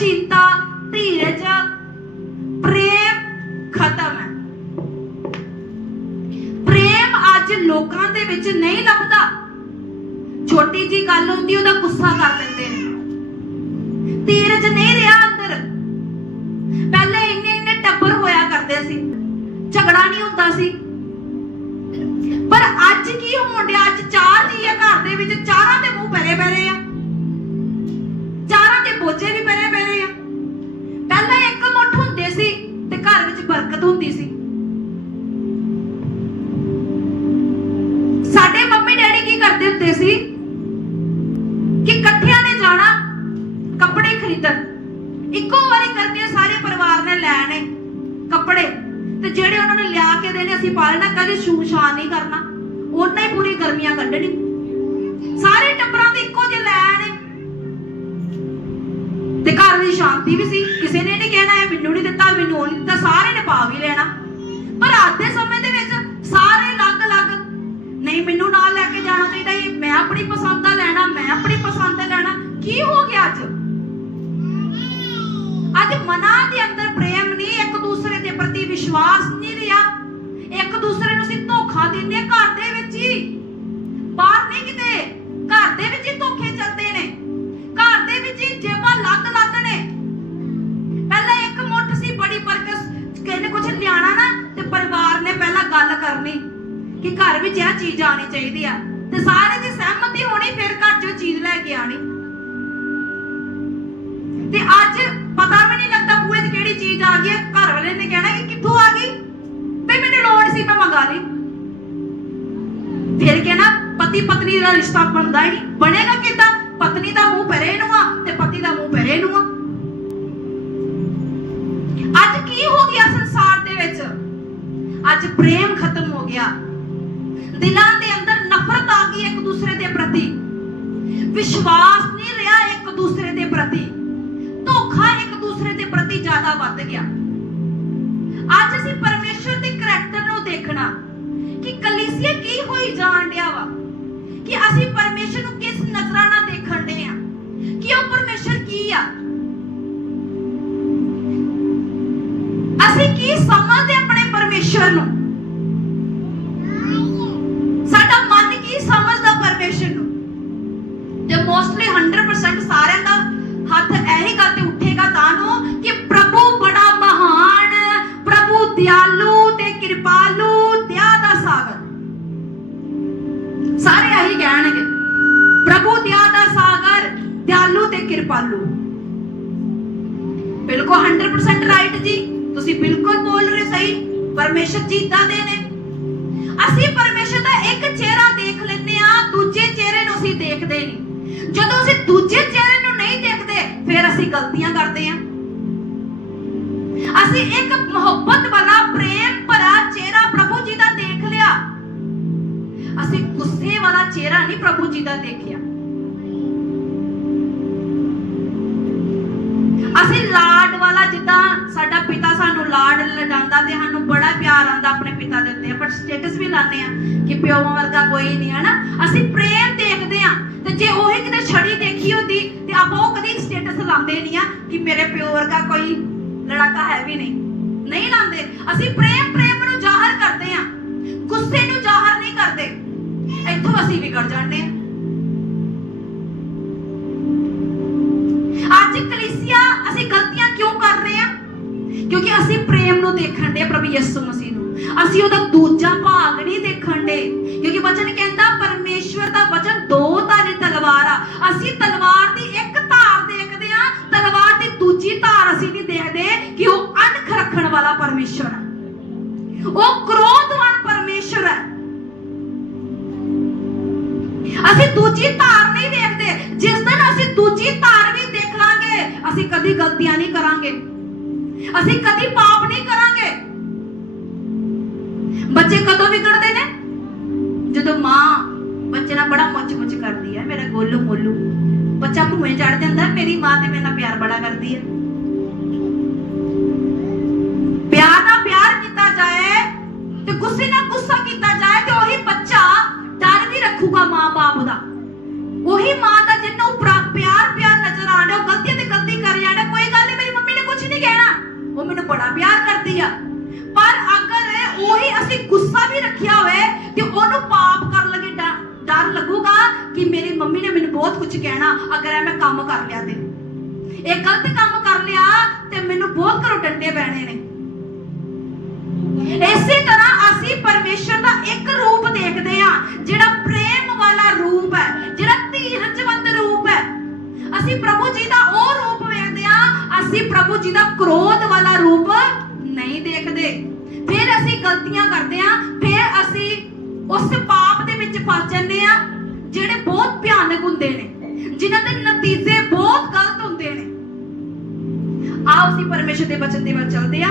ਸਹਿਣਸ਼ੀਲਤਾ ਧੀਰਜ, ਪ੍ਰੇਮ ਖਤਮ ਹੈ। ਪ੍ਰੇਮ ਅੱਜ ਲੋਕਾਂ ਦੇ ਵਿੱਚ ਨਹੀਂ ਲੱਭਦਾ। ਛੋਟੀ ਜੀ ਗੱਲ ਹੁੰਦੀ, ਉਹਦਾ ਗੁੱਸਾ ਕਰ ਦਿੰਦੇ ਨੇ। ਧੀਰਜ ਨਹੀਂ ਰਿਹਾ ਅੰਦਰ। ਪਹਿਲੇ ਇੰਨੇ ਇੰਨੇ ਟੱਬਰ ਹੋਇਆ ਕਰਦੇ ਸੀ। ਝਗੜਾ ਨਹੀਂ ਹੁੰਦਾ ਸੀ। ਪਰ ਅੱਜ ਕੀ ਹੋਣ ਡਿਆ? ਅੱਜ ਚਾਰ ਜੀ ਆ ਘਰ ਦੇ ਵਿੱਚ ਚਾਰਾਂ ਦੇ ਮੂੰਹ ਭਰੇ ਭਰੇ ਆ। ਚਾਰਾਂ ਦੇ ਬੋਝੇ ਵਿੱਚ ਹੁੰਦੀ ਸੀ। ਸਾਡੇ ਮੰਮੀ ਡੈਡੀ ਕੀ ਕਰਦੇ ਹੁੰਦੇ ਸੀ? ਕਿ ਇਕੱਠਿਆਂ ਨੇ ਜਾਣਾ ਕੱਪੜੇ ਖਰੀਦਣ। ਇੱਕੋ ਵਾਰੀ ਕਰਕੇ ਸਾਰੇ ਪਰਿਵਾਰ ਨੇ ਲੈਣੇ ਕੱਪੜੇ। ਤੇ ਜਿਹੜੇ ਉਹਨਾਂ ਨੇ ਲਿਆ ਕੇ ਦੇਣੇ, ਅਸੀਂ ਪਾ ਲੈਣਾ, ਕਦੇ ਛੂ ਛਾਂ ਨਹੀਂ ਕਰਨਾ। ਉਹਨਾਂ ਹੀ ਪੂਰੀ ਗਰਮੀਆਂ ਕੱਢਣੀ। ਸਾਰੇ ਟੱਬਰਾਂ ਦੇ ਇੱਕੋ ਜਿਹੇ ਲੈਣੇ ਤੇ ਘਰ ਦੀ ਸ਼ਾਂਤੀ ਵੀ ਸੀ। ਪਰ ਦੇ ਸਮੇਂ ਦੇ ਵਿੱਚ ਸਾਰੇ ਅਲੱਗ-ਅਲੱਗ ਨਹੀਂ, ਮੈਨੂੰ ਨਾਲ ਲੈ ਕੇ ਜਾਣਾ ਚਾਹੀਦਾ ਇਹ ਮੈਂ ਆਪਣੀ ਪਸੰਦ ਦਾ ਲੈਣਾ, ਮੈਂ ਆਪਣੀ ਪਸੰਦ ਦਾ ਲੈਣਾ। ਕੀ ਹੋ ਗਿਆ ਅੱਜ? ਅੱਜ ਮਨਾਂ ਦੇ ਅੰਦਰ ਪ੍ਰੇਮ ਨਹੀਂ, ਇੱਕ ਦੂਸਰੇ ਦੇ ਪ੍ਰਤੀ ਵਿਸ਼ਵਾਸ ਨਹੀਂ ਰਿਹਾ। ਇੱਕ ਦੂਸਰੇ ਨੂੰ ਅਸੀਂ ਧੋਖਾ ਦਿੰਦੇ ਹਾਂ ਘਰ ਵਿੱਚ ਇਹ ਚੀਜ਼ ਆਣੀ ਚਾਹੀਦੀ ਆ। ਤੇ ਸਾਰੇ ਦੀ ਸਹਿਮਤੀ ਹੋਣੀ, ਫਿਰ ਘਰ 'ਚੋਂ ਚੀਜ਼ ਲੈ ਕੇ ਆਣੀ ਤੇ ਅੱਜ ਪਤਾ ਵੀ ਨਹੀਂ ਲੱਗਦਾ ਬੂਹੇ 'ਚ ਕਿਹੜੀ ਚੀਜ਼ ਆ ਗਈ ਹੈ ਘਰ ਵਾਲੇ ਨੇ ਕਹਿਣਾ ਕਿ ਕਿੱਥੋਂ ਆ ਗਈ? ਬਈ ਮੈਨੂੰ ਲੋੜ ਸੀ, ਮੈਂ ਮੰਗਾ ਲਈ। ਫਿਰ ਕਹਿਣਾ ਪਤੀ ਪਤਨੀ ਦਾ ਰਿਸ਼ਤਾ ਬਣਦਾ ਹੀ ਨਹੀਂ। ਬਣੇਗਾ ਕਿੱਦਾਂ? ਪਤਨੀ ਦਾ ਮੂੰਹ ਪਰੇ ਨੂੰ ਆ ਤੇ ਪਤੀ ਦਾ ਮੂੰਹ ਪਰੇ ਨੂੰ ਆ। ਅੱਜ ਕੀ ਹੋ ਗਿਆ ਸੰਸਾਰ ਦੇ ਵਿੱਚ? ਅੱਜ ਪ੍ਰੇਮ ਖਤਮ ਹੋ ਗਿਆ। ਦਿਲਾਂ ਦੇ ਅੰਦਰ ਨਫ਼ਰਤ ਆ ਗਈ ਇੱਕ ਦੂਸਰੇ ਦੇ ਪ੍ਰਤੀ। ਵਿਸ਼ਵਾਸ ਨਹੀਂ ਰਿਹਾ ਇੱਕ ਦੂਸਰੇ ਦੇ ਪ੍ਰਤੀ। ਧੋਖਾ ਇੱਕ ਦੂਸਰੇ ਦੇ ਪ੍ਰਤੀ ਜ਼ਿਆਦਾ ਵੱਧ ਗਿਆ। ਅੱਜ ਅਸੀਂ ਪਰਮੇਸ਼ਰ ਦੇ ਕਰੈਕਟਰ ਨੂੰ ਦੇਖਣਾ ਕਿ ਕਲੀਸਿਆ ਕੀ ਹੋਈ ਜਾਣ ਡਿਆ ਵਾ? ਕਿ ਅਸੀਂ ਪਰਮੇਸ਼ਰ ਨੂੰ ਕਿਸ ਨਜ਼ਰਾਂ ਨਾਲ ਦੇਖਣ ਦੇ ਆ? ਕਿ ਉਹ ਪਰਮੇਸ਼ਰ ਕੀ ਆ? ਅਸੀਂ ਕੀ ਸਮਝਦੇ ਆਪਣੇ ਪਰਮੇਸ਼ਰ ਨੂੰ? ਪਰਮੇਸ਼ਰ ਜੀ ਦੇ ਨੇ। ਅਸੀਂ ਪਰਮੇਸ਼ਰ ਦਾ ਇੱਕ ਚਿਹਰਾ ਦੇਖ ਲੈਂਦੇ ਆ ਦੂਜੇ ਚਿਹਰੇ ਨੂੰ ਅਸੀਂ ਦੇਖਦੇ ਨਹੀਂ। ਜਦੋਂ ਅਸੀਂ ਦੂਜੇ ਚਿਹਰੇ ਨੂੰ ਨਹੀਂ ਦੇਖਦੇ, ਫਿਰ ਅਸੀਂ ਗਲਤੀਆਂ ਕਰਦੇ ਆ ਅਸੀਂ ਇੱਕ ਮੁਹੱਬਤ ਵਾਲਾ, ਪ੍ਰੇਮ ਭਰਾ ਚਿਹਰਾ ਪ੍ਰਭੂ ਜੀ ਦਾ ਦੇਖ ਲਿਆ। ਅਸੀਂ ਗੁੱਸੇ ਵਾਲਾ ਚਿਹਰਾ ਨਹੀਂ ਪ੍ਰਭੂ ਜੀ ਦਾ ਦੇਖਿਆ। ਲਾਡ ਤੇ ਸਾਨੂੰ ਬੜਾ ਪਿਆਰ ਆਉਂਦਾ ਆਪਣੇ ਪਿਤਾ ਦੇ ਉੱਤੇ। ਪਰ ਸਟੇਟਸ ਵੀ ਲਾਉਂਦੇ ਆ ਕਿ ਪਿਓ ਵਰਗਾ ਕੋਈ ਨਹੀਂ ਹੈ ਨਾ ਅਸੀਂ ਪ੍ਰੇਮ ਦੇਖਦੇ ਆ ਤੇ ਜੇ ਉਹੀ ਕਿਤੇ ਛੜੀ ਦੇਖੀ ਹੁੰਦੀ, ਤੇ ਆਪਾਂ ਉਹ ਕਦੀ ਸਟੇਟਸ ਲਾਉਂਦੇ ਨਹੀਂ ਆ ਕਿ ਮੇਰੇ ਪਿਓ ਵਰਗਾ ਕੋਈ ਲੜਾਕਾ ਹੈ ਵੀ ਨਹੀਂ। ਨਹੀਂ ਲਾਉਂਦੇ। ਅਸੀਂ ਪ੍ਰੇਮ ਪ੍ਰੇਮ ਨੂੰ ਜ਼ਾਹਰ ਕਰਦੇ ਆ ਗੁੱਸੇ ਨੂੰ ਜ਼ਾਹਰ ਨਹੀਂ ਕਰਦੇ। ਇੱਥੋਂ ਅਸੀਂ ਵਿਗੜ ਜਾਂਦੇ ਆ ਕਿਉਂਕਿ ਅਸੀਂ ਪ੍ਰੇਮ ਨੂੰ ਦੇਖਣ ਦੇ ਪ੍ਰਭੂ ਯਿਸੂ ਮਸੀਹ ਨੂੰ। ਅਸੀਂ ਉਹਦਾ ਦੂਜਾ ਭਾਗ ਨਹੀਂ ਦੇਖਣ ਦੇ। ਕਿਉਂਕਿ ਵਚਨ ਕਹਿੰਦਾ, ਪਰਮੇਸ਼ਵਰ ਦਾ ਵਚਨ ਦੋ ਧਾਰੀ ਤਲਵਾਰ ਆ। ਅਸੀਂ ਤਲਵਾਰ ਦੀ ਇੱਕ ਧਾਰ ਦੇਖਦੇ ਆ, ਤਲਵਾਰ ਦੀ ਦੂਜੀ ਧਾਰ ਅਸੀਂ ਨਹੀਂ ਦੇਖਦੇ ਕਿ ਉਹ ਅਣਖ ਰੱਖਣ ਵਾਲਾ ਪਰਮੇਸ਼ਵਰ ਹੈ ਉਹ ਕ੍ਰੋਧਵਾਨ ਪਰਮੇਸ਼ਵਰ ਹੈ ਅਸੀਂ ਦੂਜੀ ਧਾਰ ਨਹੀਂ ਦੇਖਦੇ। ਜਿਸ ਦਿਨ ਅਸੀਂ ਦੂਜੀ ਧਾਰ ਵੀ ਦੇਖ ਲਾਂਗੇ, ਅਸੀਂ ਕਦੀ ਗਲਤੀਆਂ ਨਹੀਂ ਕਰਾਂਗੇ। ਅਸੀਂ ਕਦੀ ਪਾਪ ਨਹੀਂ ਕਰਾਂਗੇ। ਬੱਚੇ ਕਦੋਂ ਵਿਗੜਦੇ ਨੇ? ਜਦੋਂ ਮਾਂ ਬੱਚੇ ਨਾਲ ਬੜਾ ਮੁੱਚ ਮੁੱਚ ਕਰਦੀ ਹੈ, ਮੇਰਾ ਗੋਲੂ ਮੋਲੂ। ਬੱਚਾ ਭੂਏ ਚੜ ਜਾਂਦਾ, ਮੇਰੀ ਮਾਂ ਤੇ ਮੇਰੇ ਨਾਲ ਪਿਆਰ ਬੜਾ ਕਰਦੀ ਹੈ। ਪਿਆਰ ਨਾਲ ਪਿਆਰ ਕੀਤਾ ਜਾਏ ਤੇ ਗੁੱਸੇ ਨਾਲ ਗੁੱਸਾ ਕੀਤਾ ਜਾਏ ਤੇ ਉਹੀ ਬੱਚਾ ਡਰ ਵੀ ਰੱਖੂਗਾ ਮਾਂ-ਬਾਪ ਦਾ। ਉਹੀ ਮਾਂ ਦਾ ਜਿਹਨੂੰ ਪ੍ਰਾ- ਪਿਆਰ ਪਿਆਰ ਨਜ਼ਰ ਆਣਾ ਉਹ ਗਲਤੀ ਤੇ ਗਲਤੀ ਕਰ ਜਾਣਾ ਕੋਈ ਗੱਲ ਹਾਲੇਲੂਇਆ ਪਰ ਅਗਰ ਉਹੀ ਅਸੀਂ ਗੁੱਸਾ ਵੀ ਰੱਖਿਆ ਹੋਵੇ ਤੇ ਉਹਨੂੰ ਪਾਪ ਕਰਨ ਲੱਗੇ ਡਰ- ਲੱਗੂਗਾ ਕਿ ਮੇਰੀ ਮੰਮੀ ਨੇ ਮੈਨੂੰ ਬਹੁਤ ਕੁਝ ਕਹਿਣਾ, ਅਗਰ ਮੈਂ ਕੰਮ ਕਰ ਲਿਆ ਤੇ। ਇਹ ਗਲਤ ਕੰਮ ਕਰ ਲਿਆ ਤੇ ਮੈਨੂੰ ਬਹੁਤ ਘਰੋਂ ਡੰਡੇ ਪੈਣੇ ਨੇ। ਇਸੇ ਤਰ੍ਹਾਂ ਅਸੀਂ ਪਰਮੇਸ਼ਰ ਦਾ ਇੱਕ ਰੂਪ ਦੇਖਦੇ ਹਾਂ, ਜਿਹੜਾ ਪ੍ਰੇਮ ਵਾਲਾ ਰੂਪ ਹੈ, ਜਿਹੜਾ ਧੀਰਜਵੰਤ ਰੂਪ ਹੈ। ਅਸੀਂ ਪ੍ਰਭੂ ਅਸੀਂ ਪ੍ਰਭੂ ਜੀ ਦਾ ਕ੍ਰੋਧ ਵਾਲਾ ਰੂਪ ਨਹੀਂ ਦੇਖਦੇ। ਫਿਰ ਅਸੀਂ ਗਲਤੀਆਂ ਕਰਦੇ ਆ ਫਿਰ ਅਸੀਂ ਉਸ ਪਾਪ ਦੇ ਵਿੱਚ ਫਸ ਜਾਂਦੇ ਆ ਜਿਹੜੇ ਬਹੁਤ ਭਿਆਨਕ ਹੁੰਦੇ ਨੇ, ਜਿਨ੍ਹਾਂ ਦੇ ਨਤੀਜੇ ਬਹੁਤ ਗਲਤ ਹੁੰਦੇ ਨੇ। ਆਓ ਅਸੀਂ ਪਰਮੇਸ਼ਰ ਦੇ ਬਚਨ ਦੇ ਵੱਲ ਚੱਲਦੇ ਆ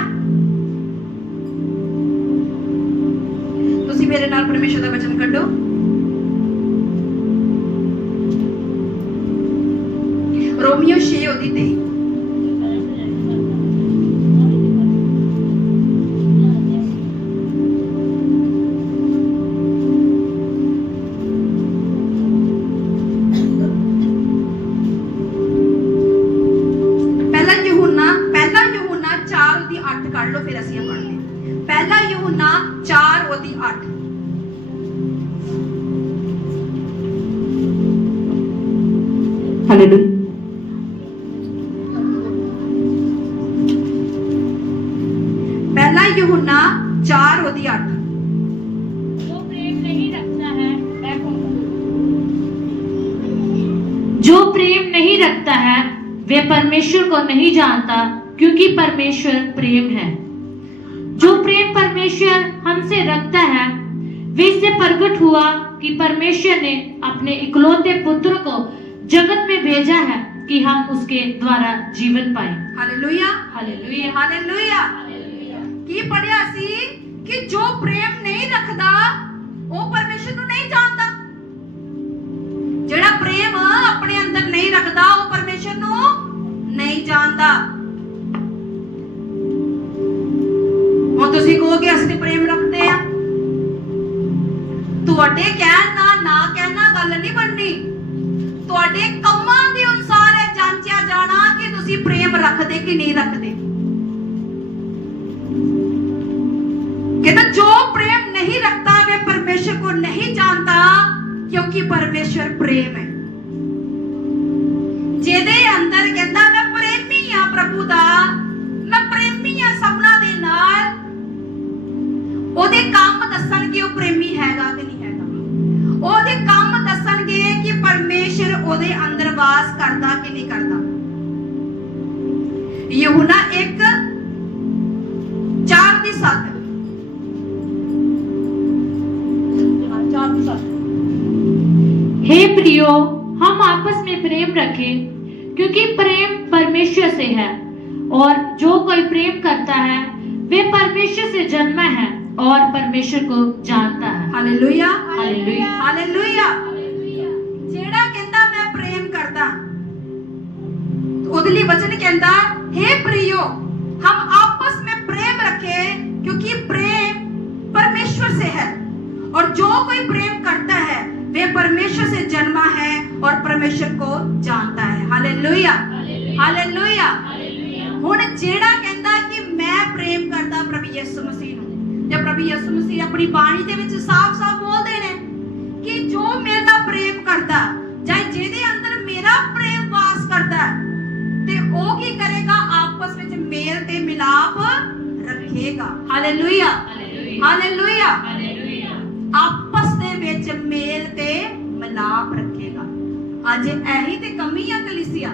ਤੁਸੀਂ ਮੇਰੇ ਨਾਲ ਪਰਮੇਸ਼ਰ ਦਾ ਬਚਨ ਕੱਢੋ। ਰੋਮੀਓ 6 ਉਹਦੀ ਤੇ Hallelujah. पहला यूहन्ना चार जो प्रेम नहीं रखता है वे परमेश्वर को नहीं जानता क्योंकि परमेश्वर प्रेम है। जो प्रेम परमेश्वर हमसे रखता है वे इससे प्रकट हुआ कि परमेश्वर ने अपने इकलौते पुत्र को जगत में भेजा है कि हम उसके द्वारा जीवन पाए ਹਾਲੇਲੂਇਆ हालेलुया ਹਾਲੇਲੂਇਆ ਕੀ ਪੜਿਆ ਸੀ ਕਿ ਜੋ ਪ੍ਰੇਮ ਨਹੀਂ ਰੱਖਦਾ ਉਹ ਪਰਮੇਸ਼ਰ ਨੂੰ ਨਹੀਂ ਜਾਣਦਾ ਜਿਹੜਾ ਪ੍ਰੇਮ ਆਪਣੇ ਅੰਦਰ ਨਹੀਂ ਰੱਖਦਾ ਉਹ ਪਰਮੇਸ਼ਰ ਨੂੰ ਨਹੀਂ ਜਾਣਦਾ ਹੁਣ ਤੁਸੀਂ ਕਹੋਗੇ ਅਸੀਂ ਤੇ ਪ੍ਰੇਮ ਰੱਖਦੇ ਆ ਤੁਹਾਡੇ ਕਹਿਣ ਨਾਲ ਨਾ ਕਹਿਣਾ ਗੱਲ ਨਹੀਂ ਬਣਨੀ ਤੁਹਾਡੇ ਕੰਮਾਂ ਦੇ ਅਨੁਸਾਰ ਇਹ ਜਾਂਚਿਆ ਜਾਣਾ ਕਿ ਤੁਸੀਂ ਪ੍ਰੇਮ ਰੱਖਦੇ ਕਿ ਨਹੀਂ ਰੱਖਦੇ कहता जो प्रेम नहीं रखता वे परमेश्वर को नहीं जानता क्योंकि परमेश्वर प्रेम है हे प्रियो हम आपस में प्रेम रखें क्योंकि प्रेम परमेश्वर से है और जो कोई प्रेम करता है वे परमेश्वर से जन्मा है और परमेश्वर को जानता है। हालेलुया। हालेलुया। हालेलुया। जेड़ा कहता मैं प्रेम करता ओदली वचन कहंदा हे प्रियो हम आपस में प्रेम रखे क्योंकि प्रेम परमेश्वर से है और जो कोई प्रेम करता है वे परमेश्वर से जन्मा है और परमेश्वर को जानता है हालेलुया ਹਾਲੇਲੂਇਆ ਹੁਣ ਜਿਹੜਾ ਕਹਿੰਦਾ ਕਿ ਮੈਂ ਪ੍ਰੇਮ ਕਰਦਾ ਪ੍ਰਭੂ ਯਿਸੂ ਮਸੀਹ ਨੂੰ ਤੇ ਪ੍ਰਭੂ ਯਿਸੂ ਮਸੀਹ ਆਪਣੀ ਬਾਣੀ ਦੇ ਵਿੱਚ ਸਾਫ਼-ਸਾਫ਼ ਬੋਲਦੇ ਨੇ ਕਿ ਜੋ ਮੇਰੇ ਨਾਲ ਪ੍ਰੇਮ ਕਰਦਾ ਜਾਂ ਜਿਹਦੇ ਅੰਦਰ ਮੇਰਾ ਪ੍ਰੇਮ ਵਾਸ ਕਰਦਾ ਤੇ ਉਹ ਕੀ ਕਰੇਗਾ ਆਪਸ ਵਿੱਚ ਮੇਲ ਤੇ ਮਿਲਾਪ ਰੱਖੇਗਾ ਹਾਲੇਲੂਇਆ ਹਾਲੇਲੂਇਆ ਆਪਸ ਦੇ ਵਿੱਚ ਮੇਲ ਤੇ ਮਿਲਾਪ ਰੱਖੇਗਾ। ਅੱਜ ਇਹੀ ਤੇ ਕਮੀ ਆ ਕਲੀਸਿਆ।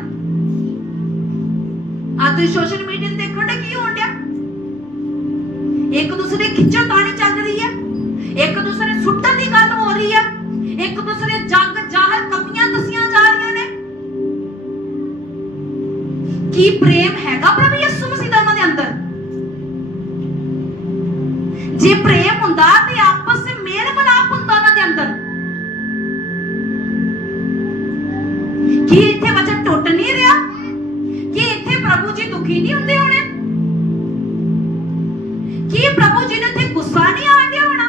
ਆ ਤੁਸੀਂ ਸੋਸ਼ਲ ਮੀਡੀਆ ਤੇ ਦੇਖੋ ਨਾ ਕੀ ਹੋਣ ਡਿਆ। ਇੱਕ ਦੂਸਰੇ ਖਿੱਚੋ ਤਾਣੀ ਚੱਲ ਰਹੀ ਹੈ। ਇੱਕ ਦੂਸਰੇ ਸੁੱਟਣ ਦੀ ਗੱਲ ਹੋ ਰਹੀ ਹੈ। ਇੱਕ ਦੂਸਰੇ ਜੰਗ ਜਾਹਰ ਕਮੀਆਂ ਦਸੀਆਂ ਜਾ ਰਹੀਆਂ ਨੇ। ਕੀ ਪ੍ਰੇਮ ਹੈਗਾ ਪ੍ਰਭੂ ਯਿਸੂ ਮਸੀਹ ਦੇ ਅੰਦਰ? ਜੇ ਪ੍ਰੇਮ ਹੁੰਦਾ ਤੇ ਆਪ ਕੀ ਇੱਥੇ ਵਚਨ ਟੁੱਟ ਨਹੀਂ ਰਿਹਾ? ਕੀ ਇੱਥੇ ਪ੍ਰਭੂ ਜੀ ਦੁਖੀ ਨਹੀਂ ਹੁੰਦੇ ਹੋਣੇ? ਕੀ ਪ੍ਰਭੂ ਜੀ ਨੂੰ ਇੱਥੇ ਗੁੱਸਾ ਨਹੀਂ ਆ ਗਿਆ ਹੋਣਾ?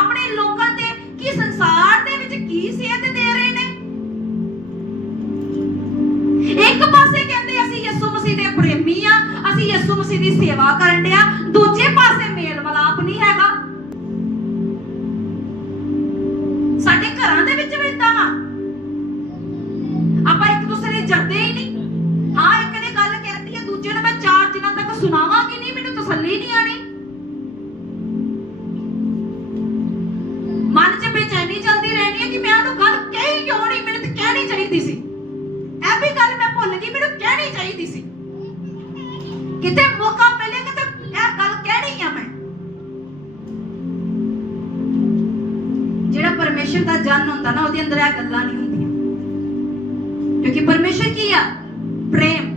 ਆਪਣੇ ਲੋਕਾਂ ਤੇ ਕੀ ਸੰਸਾਰ ਦੇ ਵਿੱਚ ਕੀ ਸਿਹਤ ਦੇ ਰਹੇ ਨੇ? ਇੱਕ ਪਾਸੇ ਕਹਿੰਦੇ ਅਸੀਂ ਯਿਸੂ ਮਸੀਹ ਦੇ ਪ੍ਰੇਮੀ ਆ, ਅਸੀਂ ਯਿਸੂ ਮਸੀਹ ਦੀ ਸੇਵਾ ਕਰਨ ਮੌਕਾ ਮਿਲੇਗਾ ਤਾਂ ਇਹ ਗੱਲ ਕਹਿਣੀ ਆ ਮੈਂ। ਜਿਹੜਾ ਪਰਮੇਸ਼ਰ ਦਾ ਜਨ ਹੁੰਦਾ ਨਾ, ਉਹਦੇ ਅੰਦਰ ਇਹ ਗੱਲਾਂ ਨਹੀਂ ਹੁੰਦੀਆਂ। ਕਿਉਂਕਿ ਪਰਮੇਸ਼ਰ ਕੀ ਆ? ਪ੍ਰੇਮ।